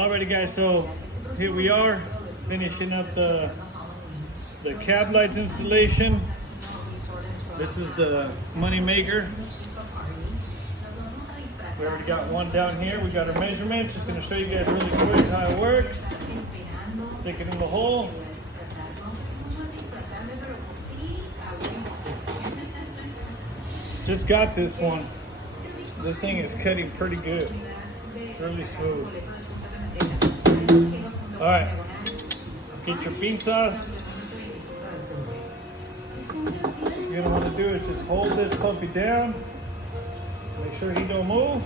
Alrighty guys, so here we are finishing up the cab lights installation. This is the money maker. We already got one down here. We got our measurements. Just gonna show you guys really quick how it works. Stick it in the hole. Just got this one. This thing is cutting pretty good. Really smooth. Alright. Get your pinzas. What you're gonna want to do is just hold this puppy down. Make sure he don't move.